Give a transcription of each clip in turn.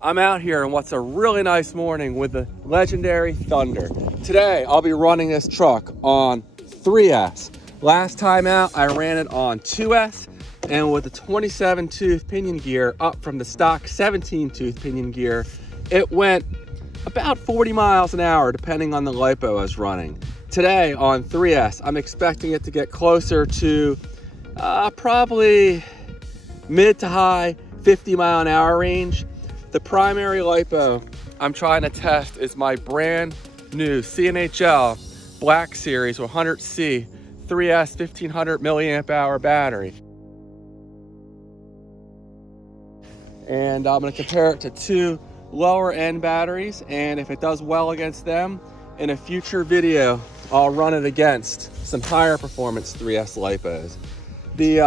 I'm out here on what's a really nice morning with the Legendary Thunder. Today, I'll be running this truck on 3S. Last time out, I ran it on 2S, and with the 27 tooth pinion gear up from the stock 17 tooth pinion gear, it went about 40 miles an hour depending on the LiPo I was running. Today on 3S, I'm expecting it to get closer to probably mid to high 50 mile an hour range. The primary LiPo I'm trying to test is my brand new CNHL Black Series 100C 3S 1500 milliamp hour battery. And I'm going to compare it to two lower end batteries, and if it does well against them, in a future video I'll run it against some higher performance 3S LiPos. The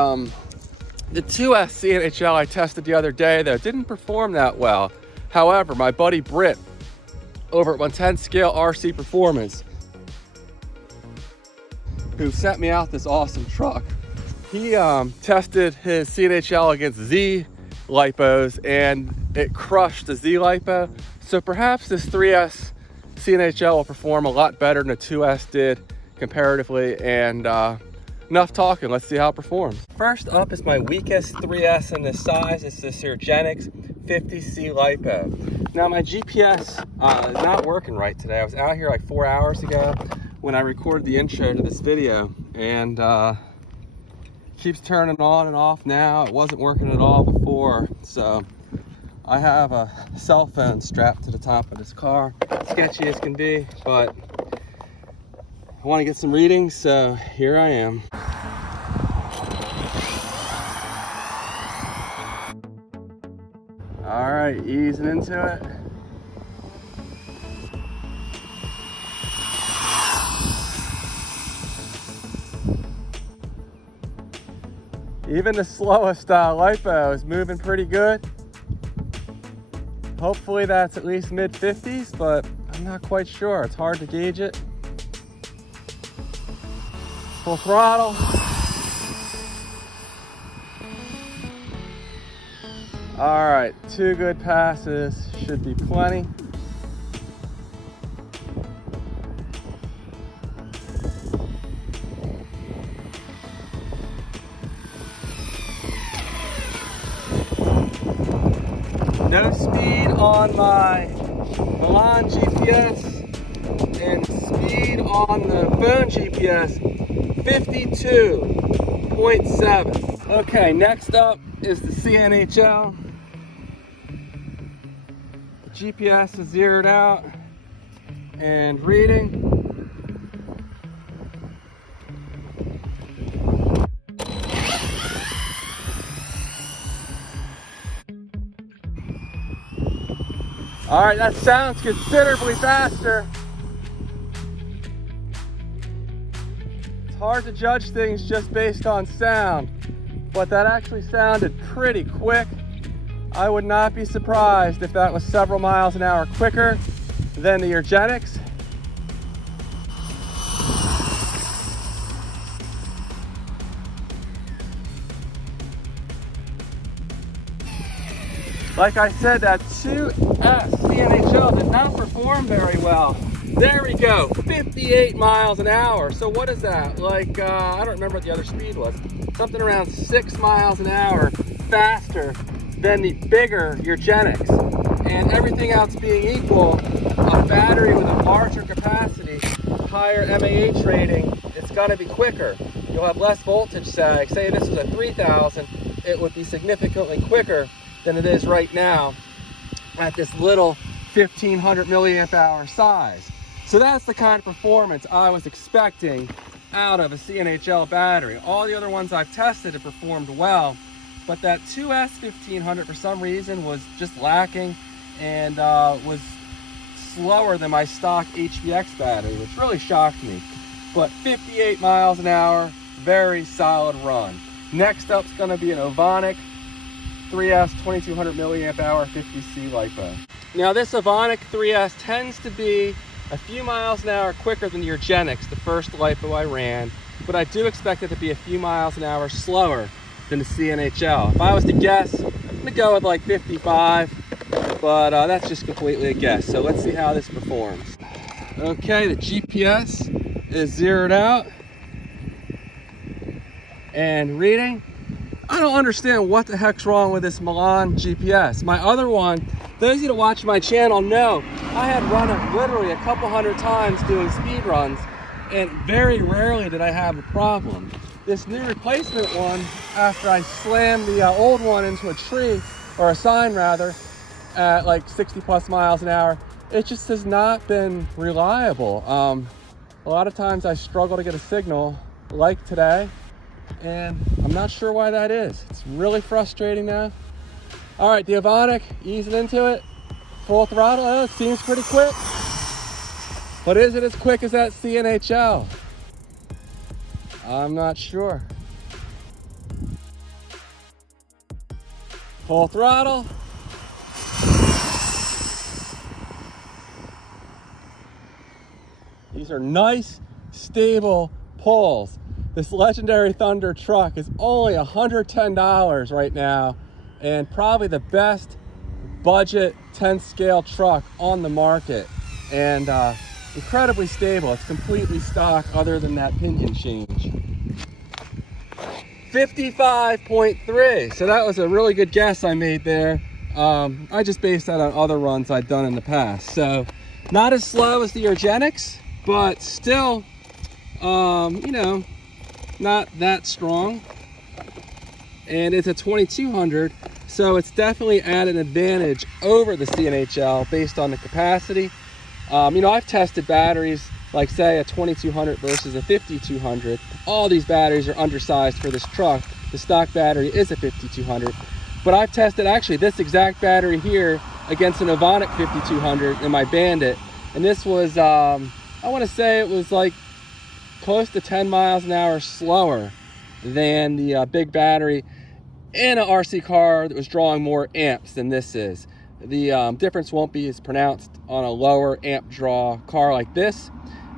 2S CNHL I tested the other day though didn't perform that well. However, my buddy Britt over at 110 Scale RC Performance, who sent me out this awesome truck, he tested his CNHL against Z LiPos and it crushed the Z LiPo. So perhaps this 3S CNHL will perform a lot better than the 2S did comparatively. And enough talking, let's see how it performs. First up is my weakest 3S in this size. It's this Urgenex 50C LiPo. Now my GPS is not working right today. I was out here like 4 hours ago when I recorded the intro to this video, and keeps turning on and off now. It wasn't working at all before, so I have a cell phone strapped to the top of this car. Sketchy as can be, but I want to get some readings, so here I am. All right, easing into it. Even the slowest LiPo is moving pretty good. Hopefully that's at least mid 50s, but I'm not quite sure. It's hard to gauge it. Full throttle. All right, 2 good passes should be plenty. No speed on my Milan GPS, and speed on the phone GPS 52.7. Okay, next up is the CNHL. The GPS is zeroed out and reading. All right, that sounds considerably faster. It's hard to judge things just based on sound, but that actually sounded pretty quick. I would not be surprised if that was several miles an hour quicker than the Urgenex. Like I said, that 2S CNHL did not perform very well. There we go, 58 miles an hour. So what is that? Like, I don't remember what the other speed was. Something around 6 miles an hour faster than the bigger Urgenex. And everything else being equal, a battery with a larger capacity, higher MAH rating, it's gonna be quicker. You'll have less voltage sag. Say this is a 3000, it would be significantly quicker than it is right now at this little 1500 milliamp hour size. So that's the kind of performance I was expecting out of a CNHL battery. All the other ones I've tested have performed well, but that 2S 1500 for some reason was just lacking and was slower than my stock HVX battery, which really shocked me. But 58 miles an hour, very solid run. Next up's gonna be an Ovonic 3S 2200 milliamp hour 50C LiPo. Now this Ovonic 3S tends to be a few miles an hour quicker than the Urgenex, the first LIPO I ran, but I do expect it to be a few miles an hour slower than the CNHL. If I was to guess, I'm gonna go with like 55, but that's just completely a guess. So let's see how this performs. Okay, the GPS is zeroed out and reading. I don't understand what the heck's wrong with this Milan GPS. My other one, those of you that watch my channel know I had run it literally a couple hundred times doing speed runs, and very rarely did I have a problem. This new replacement one, after I slammed the old one into a tree, or a sign rather, at like 60 plus miles an hour, it just has not been reliable. A lot of times I struggle to get a signal like today, and I'm not sure why that is. It's really frustrating now. All right, the Ovonic, easing into it, full throttle. Oh, it seems pretty quick, but is it as quick as that CNHL? I'm not sure. Full throttle. These are nice, stable pulls. This Laegendary Thunder truck is only $110 right now, and probably the best budget 10 scale truck on the market, and incredibly stable. It's completely stock other than that pinion change. 55.3, so that was a really good guess I made there. I just based that on other runs I'd done in the past. So not as slow as the Urgenex, but still, you know, not that strong. And it's a 2200, so it's definitely at an advantage over the CNHL based on the capacity. You know, I've tested batteries like, say, a 2200 versus a 5200. All these batteries are undersized for this truck. The stock battery is a 5200, but I've tested actually this exact battery here against an Ovonic 5200 in my Bandit, and this was I want to say it was like close to 10 miles an hour slower than the big battery in an RC car that was drawing more amps than this is. The difference won't be as pronounced on a lower amp draw car like this.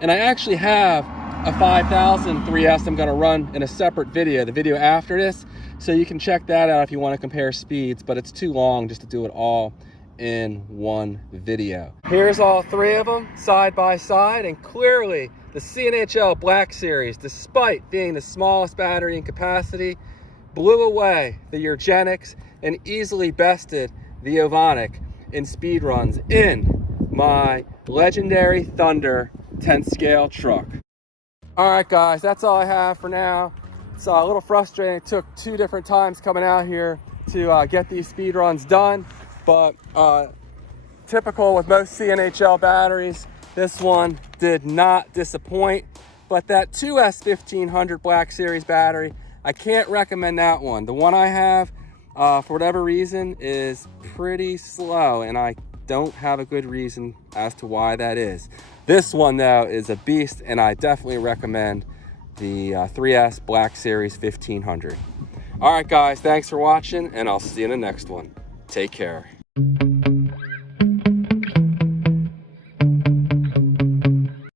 And I actually have a 5000 3S I'm going to run in a separate video, the video after this, so you can check that out if you want to compare speeds, but it's too long just to do it all in one video. Here's all three of them side by side, and clearly the CNHL Black Series, despite being the smallest battery in capacity, blew away the Urgenex and easily bested the Ovonic in speed runs in my Laegendary Thunder 10 scale truck. All right, guys, that's all I have for now. It's a little frustrating. It took 2 different times coming out here to get these speed runs done, but typical with most CNHL batteries, this one did not disappoint. But that 2S 1500 Black Series battery, I can't recommend that one. The one I have, for whatever reason, is pretty slow, and I don't have a good reason as to why that is. This one, though, is a beast, and I definitely recommend the 3S Black Series 1500. All right, guys, thanks for watching, and I'll see you in the next one. Take care.